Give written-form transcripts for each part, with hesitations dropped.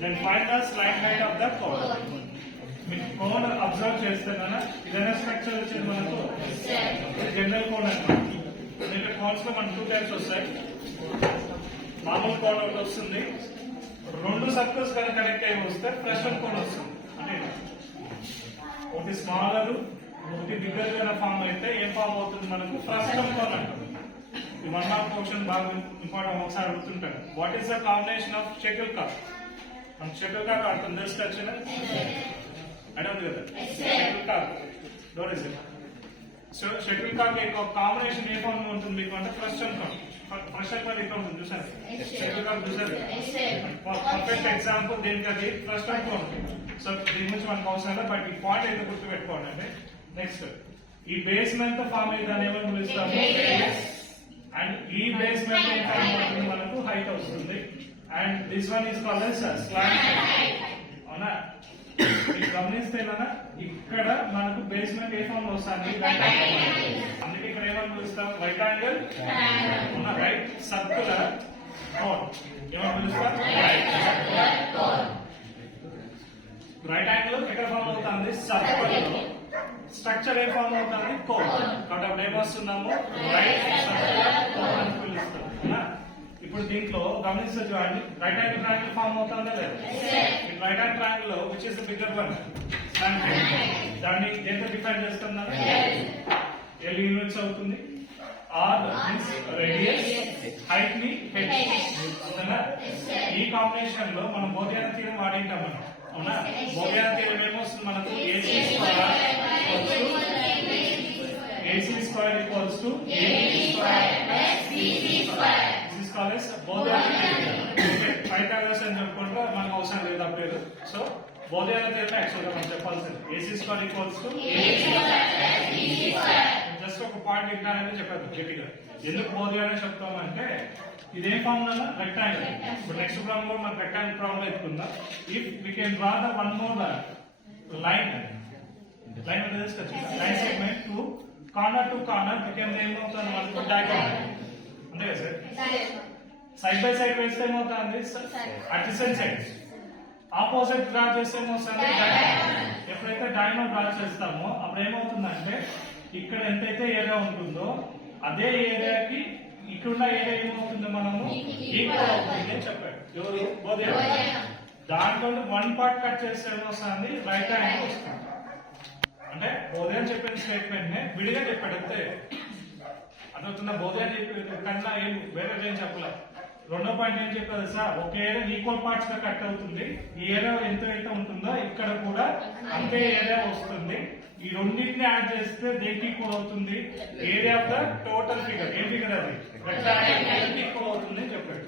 Then find the slant height of the cone. మీకు cone observe చేస్తే కదా ఇదైనా స్ట్రక్చర్ వచ్చింది మనకు జనరల్ కోన్ అన్నమాట. దీంట్లో కోన్స్ లో మనకు 2 టైప్స్ వస్తాయి. మామూలు కోన్ ఒకటి వస్తుంది, 2 సర్కిల్స్ కనుక కనెక్ట్ అయ్యి వస్తే ఫ్రెషర్ కోన్ వస్తుంది. అంటే ఒకటి స్మాలర్ ఒకటి బిగ్గర్ గా ఫామ్ అయితే ఏం ఫామ్ అవుతుంది మనకు ఫ్రస్టమ్ కోన్ అంటారు. ఈ 1 మార్క్ క్వశ్చన్ బాగా ఇంపార్టెంట్, ఒకసారి అడుగుతుంటారు. What is the combination of shuttlecock? మనం షటిల్ కాక్ ఆడుతుంది, తెలుసు వచ్చిన అడగదు కదా shuttlecock. Door is it. So shuttlecock యొక్క కాంబినేషన్ ఏ ఫామ్ ఉంటుంది మీకు అంటే ఫ్రస్టమ్ కోన్. ఫ్రస్టమ్ కోన్ ఇక్కడ ఉంటుంది చూసారు, షటిల్ కాక్ చూసారు. పర్ఫెక్ట్ ఎగ్జాంపుల్ దీనికి అది ఫ్రస్టమ్ కోన్. సో దీని గురించి మనకు అవసరం లేదు, బట్ ఈ పాయింట్ అయితే గుర్తు పెట్టుకోండి. అంటే నెక్స్ట్ ఈ బేస్మెంట్ ఫామ్ అయితే దాన్ని ఏమని పిలుస్తాము, అండ్ ఈ బేస్మెంట్ ఏం ఫామ్ అవుతుంది మనకు హైట్ వస్తుంది. And this one is called as slant height. అవునా? ఇది గమనిస్తే ఇక్కడ మనకు బేస్మెంట్ ఏ ఫామ్ లో వస్తుంది, అందుకే ఇక్కడ ఏమని పిలుస్తాం రైట్ యాంగిల్, అవునా? Right circular cone. ఏమని పిలుస్తాం రైట్ యాంగిల్. ఎక్కడ ఫామ్ అవుతుంది సర్కిల్ లో. స్ట్రక్చర్ ఏ ఫామ్ అవుతుంది కోన్. కాబట్టి అప్పుడు ఏమొస్తున్నాము రైట్ సర్కులర్ కోన్ అని పిలుస్తాం. ఇప్పుడు దీంట్లో గమనిస్తే చూడండి, రైట్ యాంగిల్ ట్రయాంగిల్ ఫామ్ అవుతుందా లేదా? రైట్ యాంగిల్ ట్రయాంగిల్ లో which is the bigger one, దాన్ని దేంతో డిఫైన్ చేస్తున్నాను, ఎల్ యూనిట్స్ అవుతుంది. ఆర్ మీన్స్ రేడియస్, హైట్ ని హెచ్. అవునా? ఈ కాంబినేషన్ లో మనం బోధియాన థీరం వాడింటాం మనం. అవునా? బోధియాన థీరం ఏమొస్తుంది మనకు AC square equals to AB square plus BC square. College Pythagoras అని చెప్పుకుంటే మనకు అవసరం లేదు ఆ పేరు. సో బోధియాన థీరం యాక్చువల్ గా మనం చెప్పాల్సింది AC square equals to just ఒక పాయింట్ విజ్ఞానాన్ని చెప్పారు గట్టిగా. ఎందుకు బోధియాన చెప్తామంటే ఇదేం ఫామ్ లో రెక్టాంగిల్. ఇప్పుడు నెక్స్ట్ ప్రాబ్లం లో మనం రెక్టాంగిల్ ప్రాబ్లం ఎత్తుకుందాం. If we can draw the one more line line segment to corner to corner become ఏమవుతుంది మనకు డయాగోనల్. అంతే కదా సార్? సైడ్ బై సైడ్ వేస్తే ఏమవుతుంది అడ్జసెంట్ సైడ్స్. ఆపోజిట్ డ్రా చేస్తే ఏమవుతుంది డయాగోనల్. ఎప్పుడైతే డయాగోనల్ డ్రా చేస్తామో అప్పుడు ఏమవుతుందంటే ఇక్కడ ఎంతైతే ఏరియా ఉంటుందో అదే ఏరియాకి ఇక్కడున్న ఏరియా ఏమవుతుంది మనము ఈక్వల్ అవుతుంది అని చెప్పాడు ఎవరు బోధియాన. దాంట్లో 1 పార్ట్ కట్ చేస్తే ఏమొస్తుంది రైట్ యాంగిల్ వస్తుంది. అంటే బోధియాన చెప్పిన స్టేట్మెంట్ నే విడిగా చెప్పాడు అంతే. అదవుతున్న బోధియాన చెప్పి కన్నా ఏం వేరే ఏం చెప్పలేదు. రెండో పాయింట్ ఏం చెప్పారు సార్, ఒక ఏరియా ఈక్వల్ పార్ట్స్ గా కట్ అవుతుంది. ఈ ఏరియా ఎంత ఉంటుందో ఇక్కడ కూడా అంతే ఏరియా వస్తుంది. ఈ రెండింటిని యాడ్ చేస్తే దేనికి ఈక్వల్ అవుతుంది area of the total figure. A figure అది రెక్టాంగిల్ ఈక్వల్ అవుతుంది అని చెప్పాడు.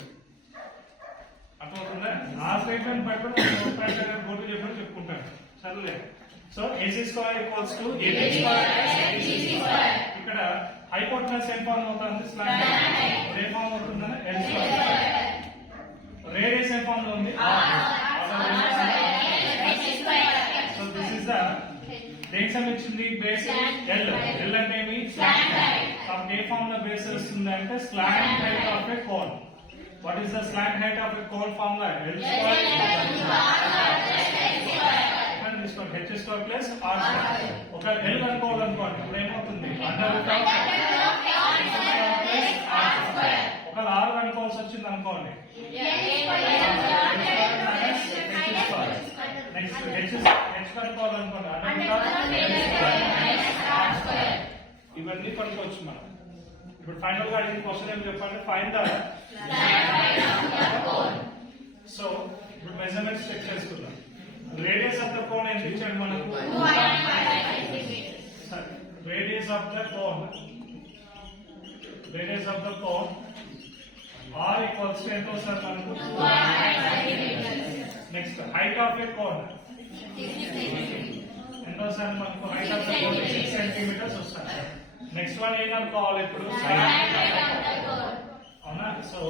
అర్థమవుతుందా? ఆ స్టేట్మెంట్ పట్టుకుని బోర్డు చెప్పని చెప్పుకుంటాను. సర్లే. So AC square equals to AB square plus BC square. ఇక్కడ హైపోటెనస్ ఏం ఫామ్ అవుతుంది స్లాంట్ హైట్. ఏ ఫామ్ అవుతుందని ఎల్ స్క్వేర్. రేడియస్ ఏ ఫామ్ లో ఉంది సో దిస్ ఇస్ ద దేనికి సంబంధించింది బేస్ ఎల్. ఎల్ అంటే ఏమి స్లాంట్ హైట్. కాబట్టి ఏ ఫామ్ లో బేస్ వస్తుంది అంటే slant height of a cone. What is the slant height of a cone formula L square H square plus R square. ఒక L అనుకోవాలనుకోండి ఇప్పుడు ఏమవుతుంది అండర్ రూట్ ఆఫ్ ఒక ఆర్ అనుకోవాల్సి వచ్చింది అనుకోండి. నెక్స్ట్ హెచ్ కనుక్కోవాలనుకోండి ఇవన్నీ కనుక్కోవచ్చు మనం. ఇప్పుడు ఫైనల్ గా అడిగిన క్వశ్చన్ ఏం చెప్పండి, ఫైండ్ ద. సో ఇప్పుడు మెజర్మెంట్స్ చెక్ చేసుకుందాం. రేడియస్ ఆఫ్ ద కోన్ ఎంత ఇచ్చాడు మనకు, radius of the cone R equals to ఎంత వస్తుంది మనకు. Next height of a cone ఎంత వస్తుంది మనకు, height of the cone 6 centimetres వస్తుంది. నెక్స్ట్ వన్ ఏం అనుకోవాలి ఇప్పుడు, అవునా? So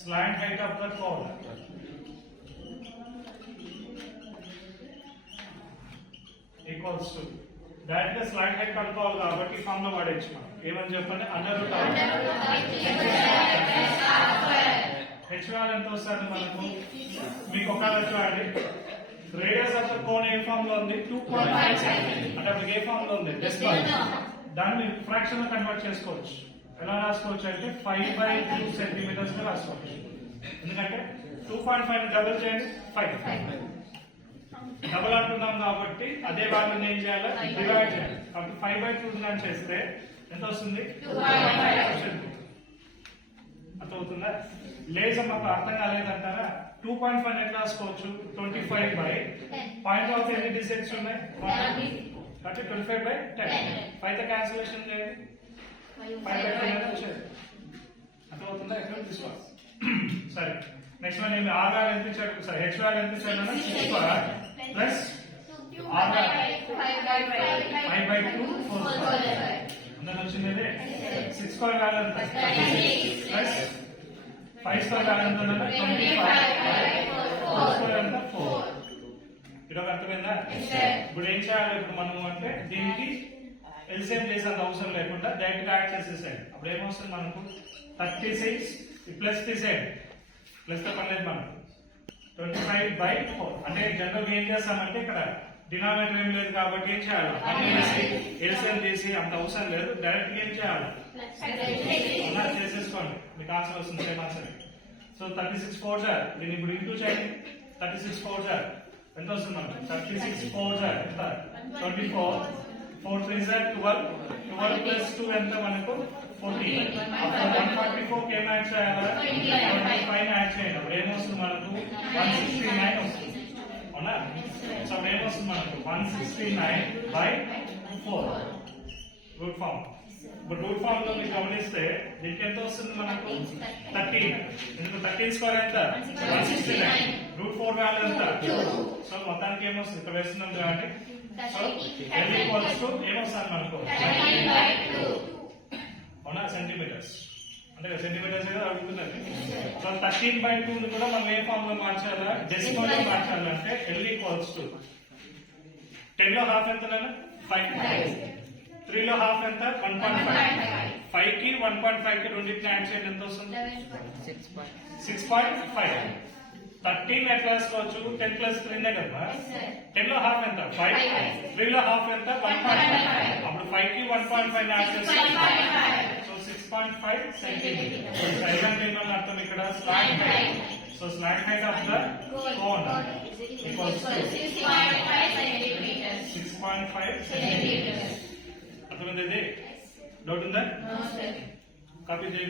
slant height of the cone equals to direct గా స్లాంట్ హైట్ కనుక్కోవాలి కాబట్టి ఈ ఫామ్ లో వాడేచ్చు మనం. ఏమని చెప్పండి అండర్ రూట్ హెచ్ వాల్యూ ఎంత వస్తుంది మనకు మీకు ఒక చూడండి, రేడియస్ ఆఫ్ ద కోన్ ఏ ఫామ్ లో ఉంది 2.5 అంటే అప్పుడు ఏ ఫామ్ లో ఉంది డెసిమల్. దాన్ని ఫ్రాక్షన్ లో కన్వర్ట్ చేసుకోవచ్చు. ఎలా రాసుకోవచ్చు అంటే 5/2 సెంటీమీటర్స్ గా రాసుకోవచ్చు. ఎందుకంటే 2.5 డబుల్ చేయండి 5 డబుల్ అంటున్నాం కాబట్టి అదే వాల్యూని ఏం చేయాలి, డివైడ్ చేయాలి. కాబట్టి 5/2 చేస్తే ఎంత వస్తుంది, 2.5. అర్థమవుతుందా? లేదు మాకు అర్థం కాలేదంటారా, 2.5 ఎట్లా రాసుకోవచ్చు, 25/10. పాయింట్ ఆఫ్ ఎన్ని డిజిట్స్ ఉన్నాయి, కాబట్టి 25/10. 5 క్యాన్సిలేషన్ చేయండి, 5/10 వచ్చేది. అర్థమవుతుందా? ఎట్లా తీసుకోవాలి. సరే, నెక్స్ట్ వన్ ఏమి, ఆర్ వాల్యూ ఎంత ఇచ్చాడు, సారీ హెచ్ వాల్యూ ఎంత ఇచ్చాడు, 6 ప్లస్ ఆర్ 5/2 4 అందరికి వచ్చింది. 6 స్క్వేర్ వాల్యూ ఎంత, ప్లస్ 5 స్క్వేర్ వాల్యూ ఎంత, 25. 4 స్క్వేర్ ఎంత 4. ఇక్కడ అర్థమైందా? ఇప్పుడు ఏం చేయాలి, ఇప్పుడు మనము అంటే దీనికి ఎల్సిఎం చేసేంత అవసరం లేకుండా డైరెక్ట్ గా యాడ్ చేసేసాడు. అప్పుడు ఏమొస్తుంది మనకు, 36 ప్లస్ తీసేయండి, ప్లస్ తో పర్లేదు మనకు 25/4. అంటే జనరల్ గా ఏం చేస్తామంటే ఇక్కడ డినామినేటర్ ఏం లేదు కాబట్టి ఏం చేయాలి, అన్ని వేసి ఎల్సిఎం చేసి అంత అవసరం లేదు, డైరెక్ట్ గా ఏం చేయాలి అలా చేసేసుకోండి, మీకు ఆన్సర్ వస్తుంది, సేమ్ ఆన్సర్. సో 36 4 సార్, దీన్ని ఇప్పుడు ఇంటూ చేయండి. 36 4 సార్ ఎంత వస్తుంది మనకు, 36 4 సార్ ఎంత 24. 4 3 సార్ 12. 12 ప్లస్ 2 ఎంత మనకు 14. అప్పుడు 144 కి ఏం యాడ్ చేయాలి, 25 యాడ్ చేయండి. అప్పుడు ఏమొస్తుంది మనకు 169 వస్తుంది. అవునా? సో అప్పుడు ఏమొస్తుంది మనకు 169/4 రూట్ ఫామ్. ఇప్పుడు రూట్ ఫామ్ లో మీరు గమనిస్తే దీనికి ఎంత వస్తుంది మనకు 13. ఎందుకు 13 స్క్వేర్ ఎంత 169. రూట్ 4 వాల్యూ ఎంత 2. సో మొత్తానికి ఏమొస్తుంది ఇక్కడ వేస్తున్నాం కాబట్టి, సో L ఈక్వల్స్ టు ఏమొస్తుంది మనకు 13/2. అవునా? సెంటీమీటర్స్ అంటే సెంటీమీటర్స్ కదా అడుగుతున్నది. సో 13/2 ని కూడా మనం ఏ ఫామ్ లో మార్చాలా, డెసిమల్ లో మార్చాలంటే L ఈక్వల్స్ టు 10 లో హాఫ్ ఎంత, 5. 3 లో హాఫ్ ఎంత 1.5. 5 కి 1.5 కి రెండింటిని యాడ్ చేయండి, ఎంత వస్తుంది 6.5. 13 ఎట్లా రాసుకోవచ్చు, 10 ప్లస్ 3 నే కదా. 10 లో హాఫ్ ఎంత 5. 3 లో హాఫ్ ఎంత 1.5. అప్పుడు 5 కి 1.5 యాడ్ చేస్తే 6.5 సెంటీమీటర్. సైజ్ అంటే ఏమని అర్థం ఇక్కడ, slant height. So slant height of the cone equals to 6.5 centimetre. అర్థమైంది? డౌట్ ఉందా? కాపీ చేయండి.